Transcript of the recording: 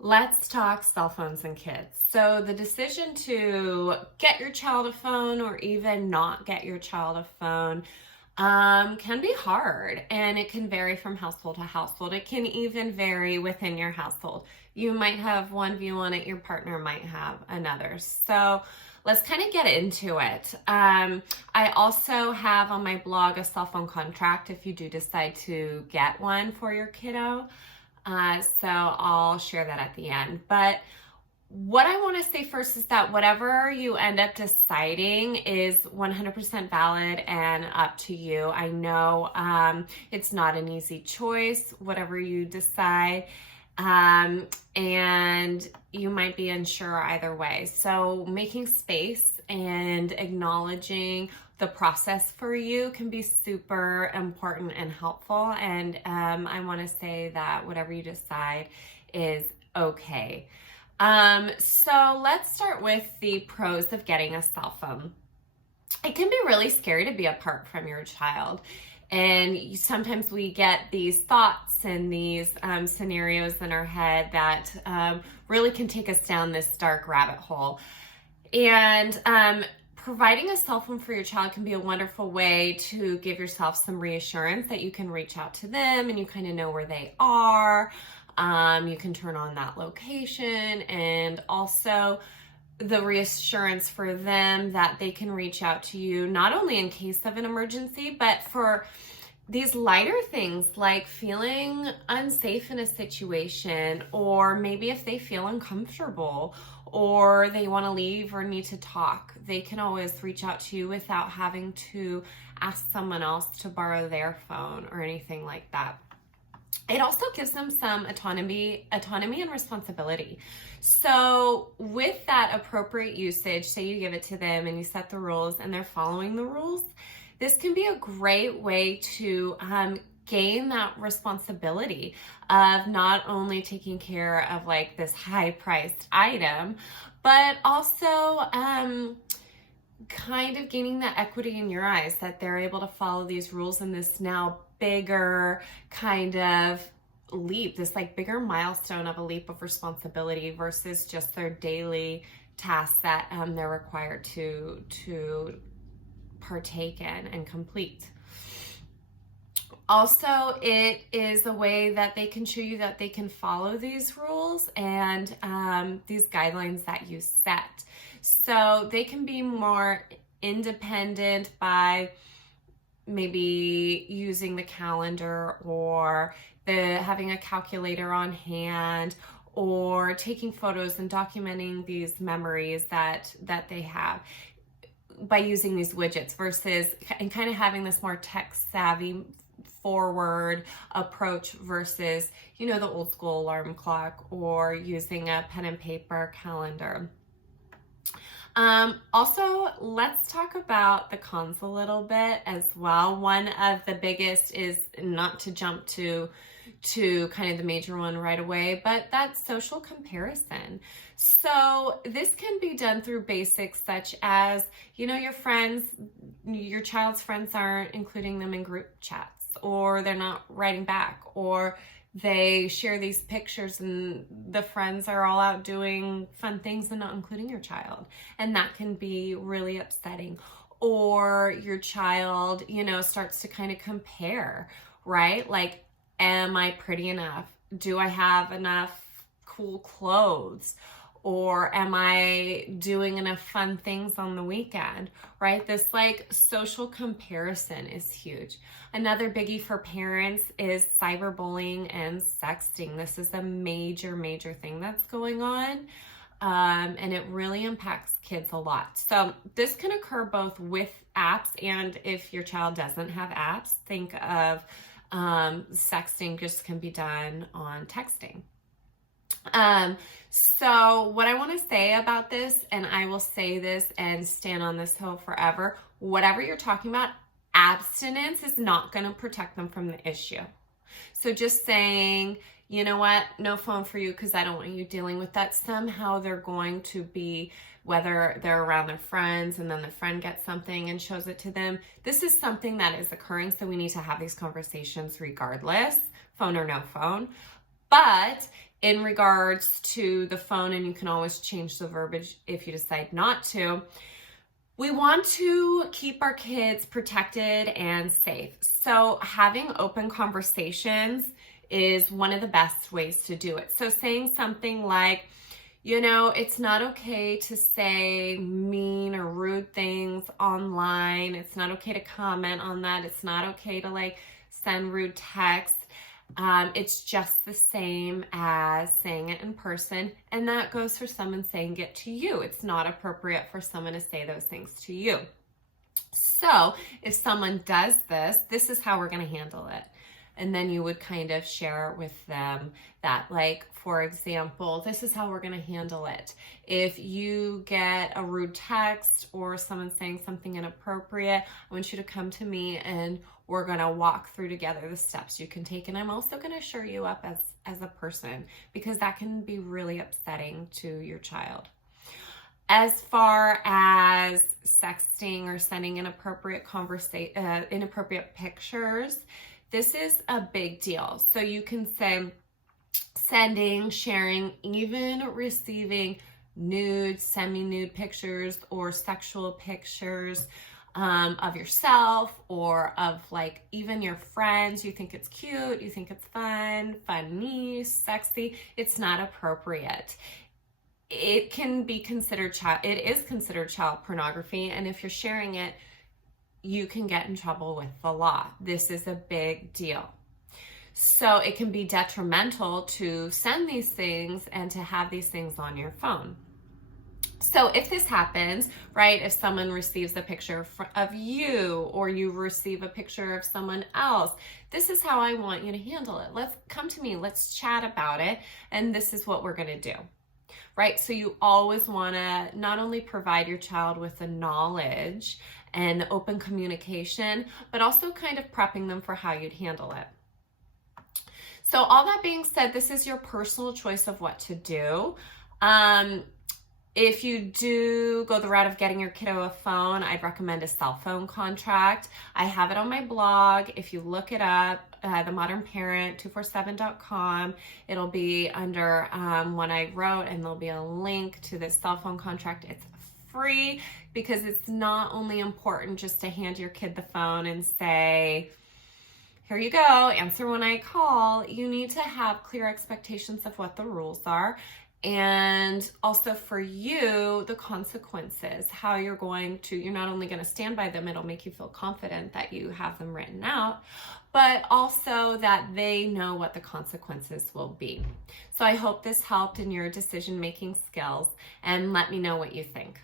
Let's talk cell phones and kids. So the decision to get your child a phone or even not get your child a phone can be hard, and it can vary from household to household. It can even vary within your household. You might have one view on it, your partner might have another. So let's kind of get into it. I also have on my blog a cell phone contract if you do decide to get one for your kiddo. So I'll share that at the end. But what I want to say first is that whatever you end up deciding is 100% valid and up to you. I know it's not an easy choice, whatever you decide, and you might be unsure either way. So making space and acknowledging the process for you can be super important and helpful. And I want to say that whatever you decide is okay. So let's start with the pros of getting a cell phone. It can be really scary to be apart from your child. And sometimes we get these thoughts and these scenarios in our head that really can take us down this dark rabbit hole. And providing a cell phone for your child can be a wonderful way to give yourself some reassurance that you can reach out to them and you kind of know where they are. You can turn on that location, and also the reassurance for them that they can reach out to you, not only in case of an emergency, but for these lighter things like feeling unsafe in a situation, or maybe if they feel uncomfortable or they want to leave or need to talk, they can always reach out to you without having to ask someone else to borrow their phone or anything like that. It also gives them some autonomy and responsibility. So with that appropriate usage, say you give it to them and you set the rules and they're following the rules, this can be a great way to gain that responsibility of not only taking care of like this high-priced item, but also kind of gaining that equity in your eyes that they're able to follow these rules in this now bigger kind of leap, this like bigger milestone of a leap of responsibility versus just their daily tasks that they're required to partake in and complete. Also, it is a way that they can show you that they can follow these rules and these guidelines that you set. So they can be more independent by maybe using the calendar or having a calculator on hand, or taking photos and documenting these memories that they have by using these widgets versus and kind of having this more tech savvy forward approach versus, the old school alarm clock or using a pen and paper calendar. Also, let's talk about the cons a little bit as well. One of the biggest is not to jump to kind of the major one right away, but that's social comparison. So this can be done through basics such as, your friends, your child's friends aren't including them in group chats, or they're not writing back, or they share these pictures and the friends are all out doing fun things and not including your child. And that can be really upsetting. Or your child, starts to kind of compare, right? Like, am I pretty enough? Do I have enough cool clothes? Or am I doing enough fun things on the weekend, right? This like social comparison is huge. Another biggie for parents is cyberbullying and sexting. This is a major, major thing that's going on. And it really impacts kids a lot. So this can occur both with apps, and if your child doesn't have apps, think of sexting just can be done on texting. So what I want to say about this, and I will say this and stand on this hill forever, whatever you're talking about, abstinence is not going to protect them from the issue. So just saying, you know what, no phone for you because I don't want you dealing with that. Somehow they're going to be, whether they're around their friends and then the friend gets something and shows it to them. This is something that is occurring, so we need to have these conversations regardless, phone or no phone. But In regards to the phone, and you can always change the verbiage if you decide not to, we want to keep our kids protected and safe. So having open conversations is one of the best ways to do it. So saying something like, it's not okay to say mean or rude things online. It's not okay to comment on that. It's not okay to send rude texts. It's just the same as saying it in person. And that goes for someone saying it to you. It's not appropriate for someone to say those things to you. So if someone does this, this is how we're going to handle it. And then you would kind of share with them that, for example, this is how we're going to handle it. If you get a rude text or someone saying something inappropriate, I want you to come to me and we're going to walk through together the steps you can take. And I'm also going to shore you up as a person, because that can be really upsetting to your child. As far as sexting or sending inappropriate pictures, this is a big deal. So you can say sending, sharing, even receiving nude, semi-nude pictures or sexual pictures of yourself or of even your friends. You think it's cute, you think it's fun, funny, sexy. It's not appropriate. It can be considered it is considered child pornography, and if you're sharing it, you can get in trouble with the law. This is a big deal. So it can be detrimental to send these things and to have these things on your phone. So if this happens, right, if someone receives a picture of you or you receive a picture of someone else, this is how I want you to handle it. Let's come to me, let's chat about it, and this is what we're going to do. Right? So you always want to not only provide your child with the knowledge and the open communication, but also kind of prepping them for how you'd handle it. So all that being said, this is your personal choice of what to do. If you do go the route of getting your kiddo a phone, I'd recommend a cell phone contract. I have it on my blog. If you look it up, themodernparent247.com, it'll be under one I wrote, and there'll be a link to this cell phone contract. It's free because it's not only important just to hand your kid the phone and say, here you go, answer when I call. You need to have clear expectations of what the rules are. And also for you, the consequences, how you're not only going to stand by them, it'll make you feel confident that you have them written out, but also that they know what the consequences will be. So I hope this helped in your decision-making skills, and let me know what you think.